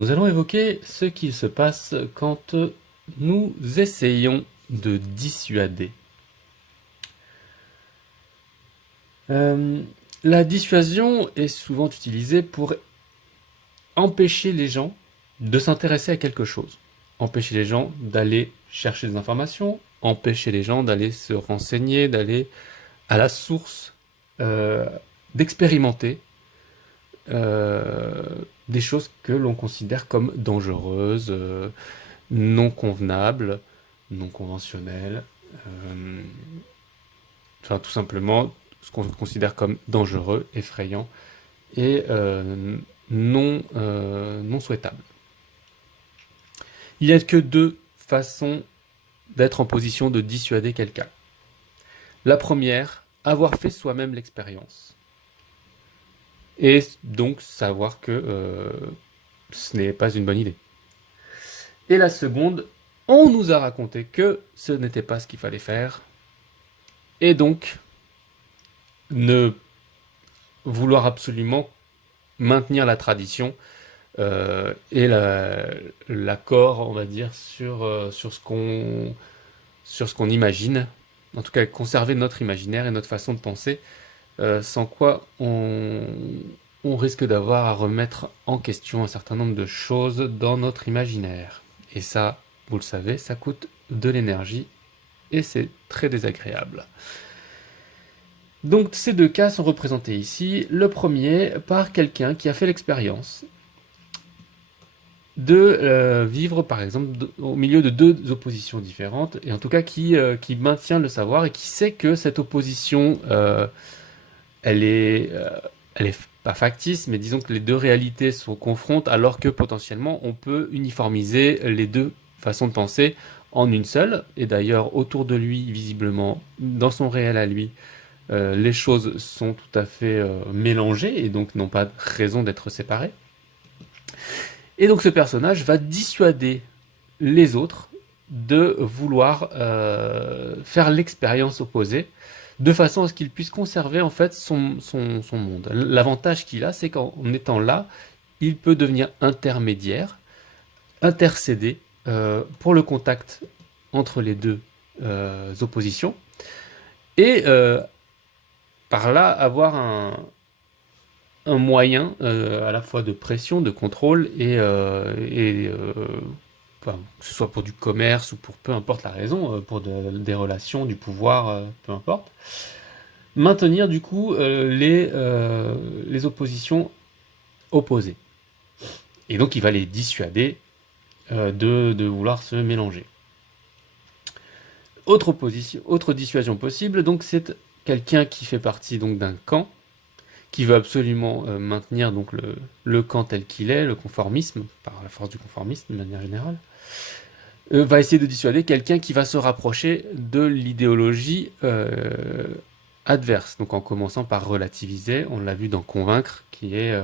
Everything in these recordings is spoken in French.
Nous allons évoquer ce qui se passe quand nous essayons de dissuader. Euh, la dissuasion est souvent utilisée pour empêcher les gens de s'intéresser à quelque chose, empêcher les gens d'aller chercher des informations, empêcher les gens d'aller se renseigner, d'aller à la source, euh, d'expérimenter euh, des choses que l'on considère comme dangereuses, non convenables, non conventionnelles, euh, enfin tout simplement ce qu'on considère comme dangereux, effrayant et non souhaitable. Il n'y a que deux façons d'être en position de dissuader quelqu'un. La première, avoir fait soi-même l'expérience. Et donc savoir que ce n'est pas une bonne idée. Et la seconde, on nous a raconté que ce n'était pas ce qu'il fallait faire. Et donc, ne vouloir absolument maintenir la tradition et l'accord, on va dire, sur ce qu'on imagine. En tout cas, conserver notre imaginaire et notre façon de penser, sans quoi on risque d'avoir à remettre en question un certain nombre de choses dans notre imaginaire. Et ça, vous le savez, ça coûte de l'énergie et c'est très désagréable. Donc ces deux cas sont représentés ici. Le premier par quelqu'un qui a fait l'expérience de vivre par exemple au milieu de deux oppositions différentes, et en tout cas qui maintient le savoir et qui sait que cette opposition, elle est, euh, elle est pas factice, mais disons que les deux réalités se confrontent alors que potentiellement on peut uniformiser les deux façons de penser en une seule, et d'ailleurs autour de lui, visiblement, dans son réel à lui, les choses sont tout à fait mélangées et donc n'ont pas raison d'être séparées. Et donc ce personnage va dissuader les autres de vouloir faire l'expérience opposée, de façon à ce qu'il puisse conserver en fait son monde. L'avantage qu'il a, c'est qu'en étant là, il peut devenir intermédiaire, intercéder pour le contact entre les deux oppositions, et par là avoir un moyen à la fois de pression, de contrôle enfin, que ce soit pour du commerce ou pour peu importe la raison, pour des relations, du pouvoir, peu importe, maintenir du coup les oppositions opposées. Et donc il va les dissuader de vouloir se mélanger. Autre dissuasion possible, donc c'est quelqu'un qui fait partie donc d'un camp qui veut absolument maintenir donc le camp tel qu'il est, le conformisme, par la force du conformisme de manière générale, va essayer de dissuader quelqu'un qui va se rapprocher de l'idéologie adverse. Donc en commençant par relativiser, on l'a vu dans Convaincre, qui est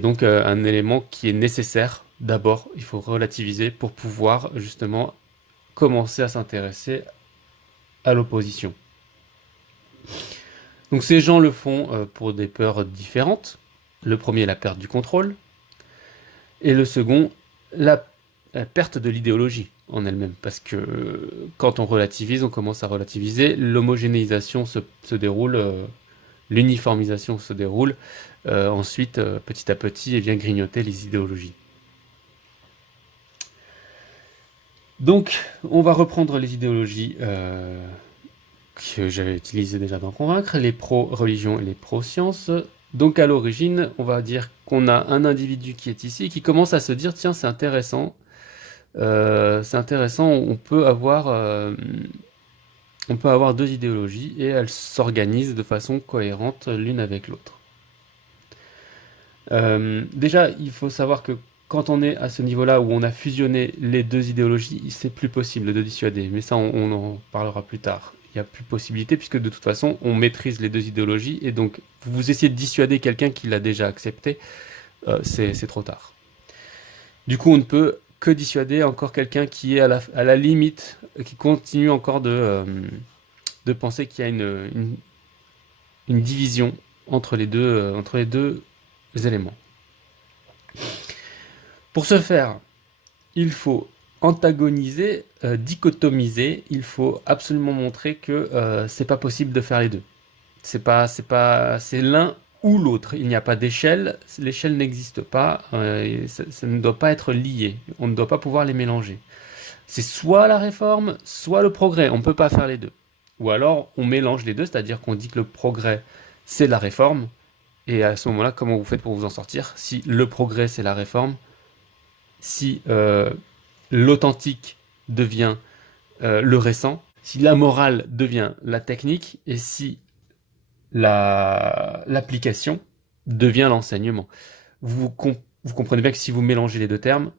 donc un élément qui est nécessaire. D'abord, il faut relativiser pour pouvoir justement commencer à s'intéresser à l'opposition. Donc ces gens le font pour des peurs différentes. Le premier, la perte du contrôle, et le second, la, la perte de l'idéologie en elle-même. Parce que quand on relativise, on commence à relativiser, l'homogénéisation se déroule, l'uniformisation se déroule, ensuite, petit à petit, et vient grignoter les idéologies. Donc, on va reprendre les idéologies que j'avais utilisées déjà dans Convaincre, les pro-religion et les pro-sciences. Donc, à l'origine, on va dire qu'on a un individu qui est ici, qui commence à se dire, tiens, c'est intéressant, on peut avoir deux idéologies et elles s'organisent de façon cohérente l'une avec l'autre. Déjà, il faut savoir que quand on est à ce niveau-là où on a fusionné les deux idéologies, c'est plus possible de dissuader. Mais ça, on en parlera plus tard. Il n'y a plus possibilité puisque de toute façon, on maîtrise les deux idéologies et donc vous essayez de dissuader quelqu'un qui l'a déjà accepté, c'est trop tard. Du coup, on ne peut que dissuader encore quelqu'un qui est à la limite, qui continue encore de penser qu'il y a une division entre les deux éléments. Pour ce faire, il faut antagoniser, dichotomiser, il faut absolument montrer que c'est pas possible de faire les deux. C'est l'un ou l'autre. Il n'y a pas d'échelle, l'échelle n'existe pas, ça ne doit pas être lié, on ne doit pas pouvoir les mélanger. C'est soit la réforme, soit le progrès, on ne peut pas faire les deux. Ou alors on mélange les deux, c'est-à-dire qu'on dit que le progrès c'est la réforme, et à ce moment-là, comment vous faites pour vous en sortir? Si le progrès c'est la réforme, si l'authentique devient le récent, si la morale devient la technique, et si l'application devient l'enseignement. Vous comprenez bien que si vous mélangez les deux termes,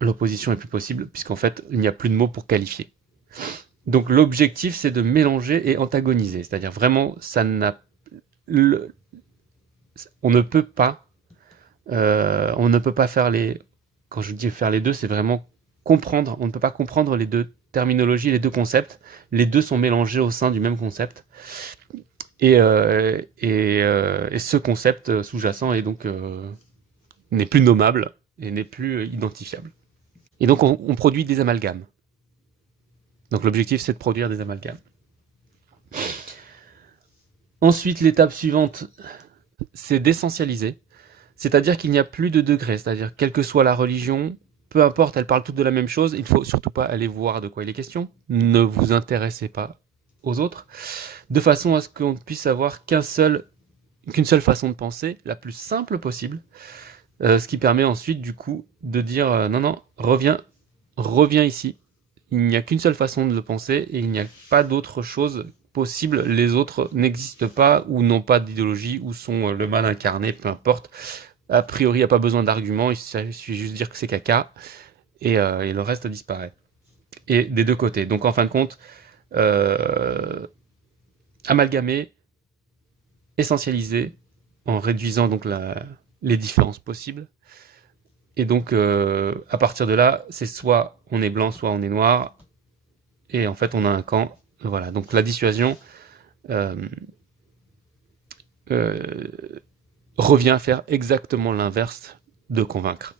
l'opposition est plus possible, puisqu'en fait, il n'y a plus de mots pour qualifier. Donc l'objectif, c'est de mélanger et antagoniser. C'est-à-dire vraiment, on ne peut pas faire les... Quand je dis faire les deux, c'est vraiment comprendre. On ne peut pas comprendre les deux terminologies, les deux concepts. Les deux sont mélangés au sein du même concept. Et ce concept sous-jacent est donc n'est plus nommable et n'est plus identifiable. Et donc on produit des amalgames. Donc l'objectif c'est de produire des amalgames. Ensuite, l'étape suivante, c'est d'essentialiser. C'est-à-dire qu'il n'y a plus de degrés. C'est-à-dire quelle que soit la religion, peu importe, elles parlent toutes de la même chose. Il ne faut surtout pas aller voir de quoi il est question. Ne vous intéressez pas aux autres, de façon à ce qu'on puisse avoir qu'une seule façon de penser, la plus simple possible, ce qui permet ensuite du coup de dire non, reviens ici, il n'y a qu'une seule façon de le penser et il n'y a pas d'autre chose possible, les autres n'existent pas ou n'ont pas d'idéologie ou sont le mal incarné, peu importe, a priori il n'y a pas besoin d'arguments, il suffit juste de dire que c'est caca et le reste disparaît. Et des deux côtés, donc en fin de compte, amalgamer, essentialiser, en réduisant donc les différences possibles. Et donc, à partir de là, c'est soit on est blanc, soit on est noir. Et en fait, on a un camp. Voilà. Donc, la dissuasion revient à faire exactement l'inverse de convaincre.